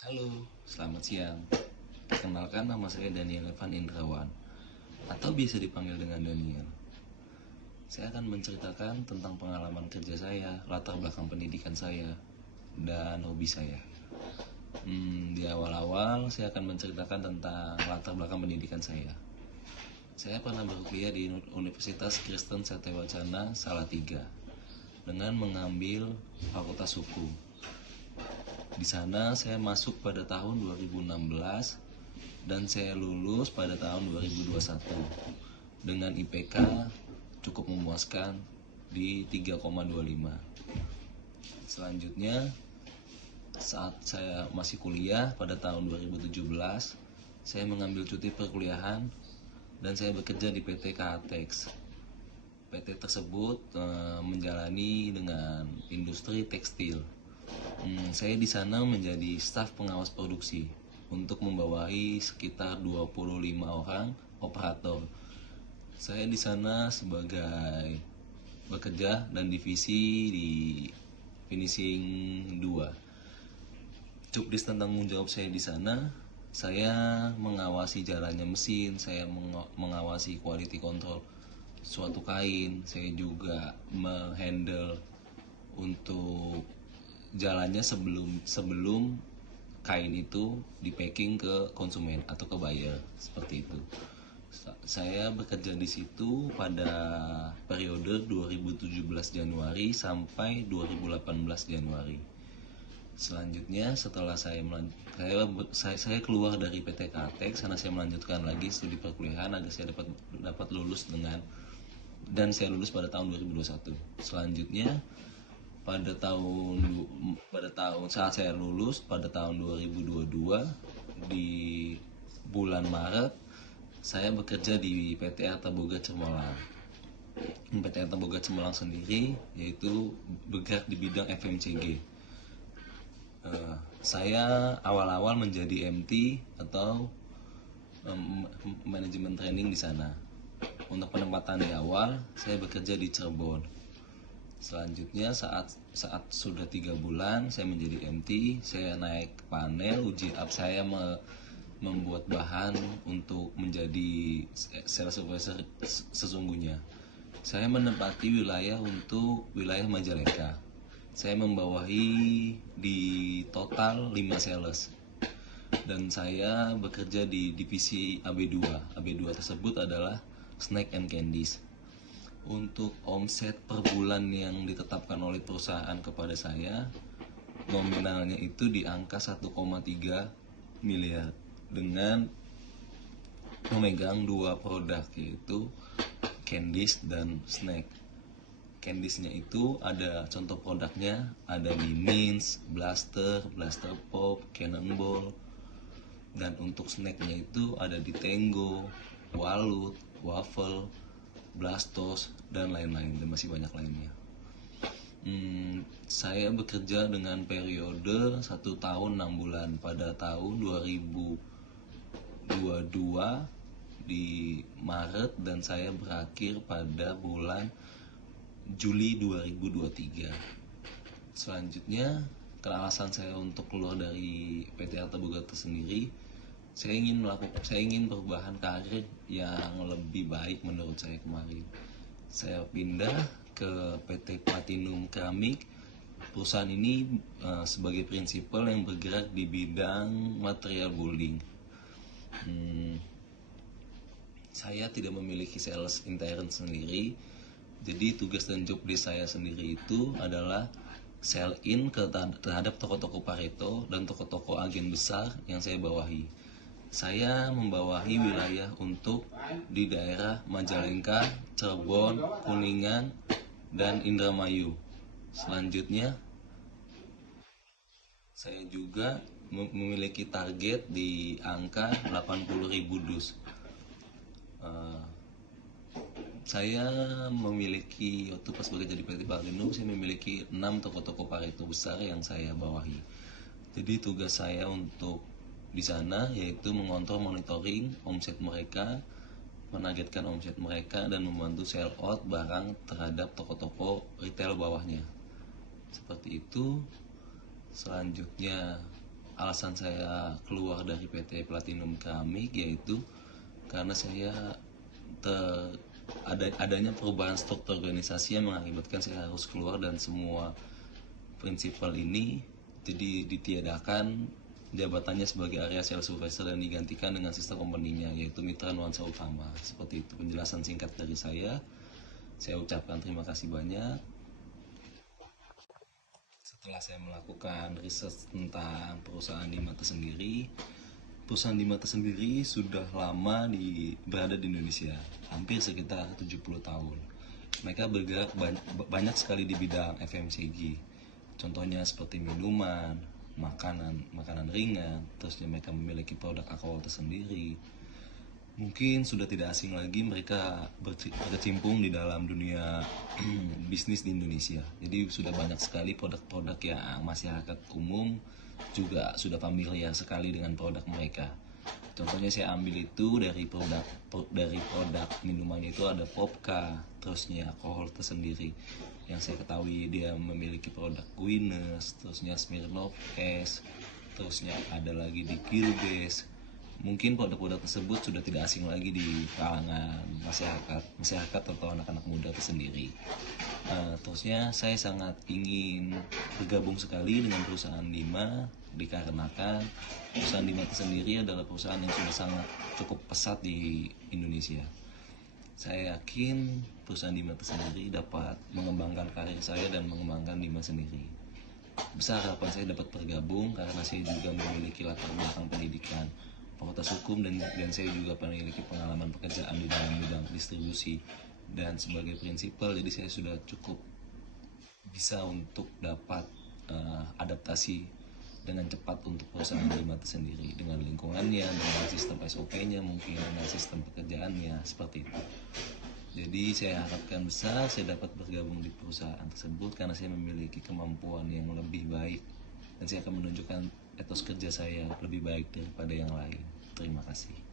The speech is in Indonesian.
Halo, selamat siang. Perkenalkan, nama saya Daniel Evan Indrawan, atau biasa dipanggil dengan Daniel. Saya akan menceritakan tentang pengalaman kerja saya, latar belakang pendidikan saya, dan hobi saya. Di awal-awal, saya akan menceritakan tentang latar belakang pendidikan saya. Saya pernah berkuliah di Universitas Kristen Satewacana Salatiga dengan mengambil Fakultas Hukum. Di sana saya masuk pada tahun 2016 dan saya lulus pada tahun 2021 dengan IPK cukup memuaskan di 3,25. Selanjutnya, saat saya masih kuliah pada tahun 2017, saya mengambil cuti perkuliahan dan saya bekerja di PT KATEX. PT tersebut menjalani dengan industri tekstil. Saya di sana menjadi staf pengawas produksi untuk membawahi sekitar 25 orang operator. Saya di sana sebagai bekerja dan divisi di finishing 2. Jobdesk tentang tanggung jawab saya di sana, saya mengawasi jalannya mesin, saya mengawasi quality control suatu kain, saya juga menghandle untuk jalannya sebelum kain itu di packing ke konsumen atau ke buyer, seperti itu. Saya bekerja di situ pada periode 2017 Januari sampai 2018 Januari. Selanjutnya setelah saya keluar dari PT Kaltek, sana saya melanjutkan lagi studi perkuliahan agar saya dapat lulus dan saya lulus pada tahun 2021. Selanjutnya pada tahun saat saya lulus pada tahun 2022 di bulan Maret, saya bekerja di PT Arta Boga Cemerlang. PT Arta Boga Cemerlang sendiri yaitu bergerak di bidang FMCG. Saya awal-awal menjadi MT atau manajemen training di sana. Untuk penempatan di awal, saya bekerja di Cirebon. Selanjutnya saat sudah 3 bulan saya menjadi MT, saya naik panel uji up, saya membuat bahan untuk menjadi sales supervisor sesungguhnya. Saya menempati wilayah Majalengka. Saya membawahi di total 5 sales dan saya bekerja di divisi AB2. AB2 tersebut adalah snack and candies. Untuk omset per bulan yang ditetapkan oleh perusahaan kepada saya, nominalnya itu di angka 1,3 miliar dengan memegang 2 produk, yaitu candies dan snack. Candiesnya itu ada contoh produknya, ada Mints, Blaster Pop, Cannonball. Dan untuk snacknya itu ada di Tango, Walut, Waffle, Blastos, dan lain-lain, dan masih banyak lainnya. Saya bekerja dengan periode 1 tahun 6 bulan pada tahun 2022 di Maret, dan saya berakhir pada bulan Juli 2023. Selanjutnya, alasan saya untuk keluar dari PT Arta Boga itu sendiri, saya ingin perubahan karir yang lebih baik menurut saya kemarin. Saya pindah ke PT Platinum Keramik. Perusahaan ini sebagai prinsipal yang bergerak di bidang material building. Saya tidak memiliki sales intern sendiri, jadi tugas dan job desk saya sendiri itu adalah sell in terhadap toko-toko Pareto dan toko-toko agen besar yang saya bawahi. Saya membawahi wilayah untuk di daerah Majalengka, Cirebon, Kuningan, dan Indramayu. Selanjutnya, saya juga memiliki target di angka 80.000 dus. Saya memiliki, waktu pas bekerja di PT Platinum, saya memiliki 6 toko-toko Pareto besar yang saya bawahi. Jadi tugas saya untuk di sana yaitu mengontrol monitoring omset mereka, menargetkan omset mereka, dan membantu sell out barang terhadap toko-toko retail bawahnya. Seperti itu. Selanjutnya, alasan saya keluar dari PT Platinum Keramik yaitu karena saya adanya perubahan struktur organisasi yang mengakibatkan saya harus keluar, dan semua prinsipal ini jadi ditiadakan jabatannya sebagai area sales supervisor dan digantikan dengan sistem company-nya yaitu mitra nuansa utama. Seperti itu penjelasan singkat dari saya. Saya ucapkan terima kasih banyak. Setelah saya melakukan riset tentang perusahaan Dimata sendiri, perusahaan Dimata sendiri sudah lama berada di Indonesia, hampir sekitar 70 tahun. Mereka bergerak banyak sekali di bidang FMCG. Contohnya seperti minuman, makanan ringan, terusnya mereka memiliki produk alkohol tersendiri. Mungkin sudah tidak asing lagi mereka berkecimpung di dalam dunia bisnis di Indonesia. Jadi sudah banyak sekali produk-produk yang masyarakat umum juga sudah familiar sekali dengan produk mereka. Contohnya saya ambil itu dari produk minumannya itu ada Popka, terusnya alkohol tersendiri. Yang saya ketahui dia memiliki produk Guinness, terusnya Smirnoff Ice, terusnya ada lagi di Gilbes. Mungkin produk-produk tersebut sudah tidak asing lagi di kalangan masyarakat atau anak-anak muda tersendiri. Terusnya saya sangat ingin bergabung sekali dengan perusahaan Dima dikarenakan perusahaan Dima sendiri adalah perusahaan yang sudah sangat cukup pesat di Indonesia. Saya yakin perusahaan Dima sendiri dapat mengembangkan karir saya dan mengembangkan Dima sendiri. Besar harapan saya dapat bergabung karena saya juga memiliki latar belakang pendidikan Fakultas Hukum dan saya juga memiliki pengalaman pekerjaan di dalam bidang distribusi dan sebagai prinsipal, jadi saya sudah cukup bisa untuk dapat adaptasi dengan cepat untuk perusahaan Dima sendiri dengan lingkungannya, dengan sistem SOP-nya, mungkin dengan sistem pekerjaannya seperti itu. Jadi saya harapkan besar saya dapat bergabung di perusahaan tersebut karena saya memiliki kemampuan yang lebih baik dan saya akan menunjukkan etos kerja saya lebih baik daripada yang lain. Terima kasih.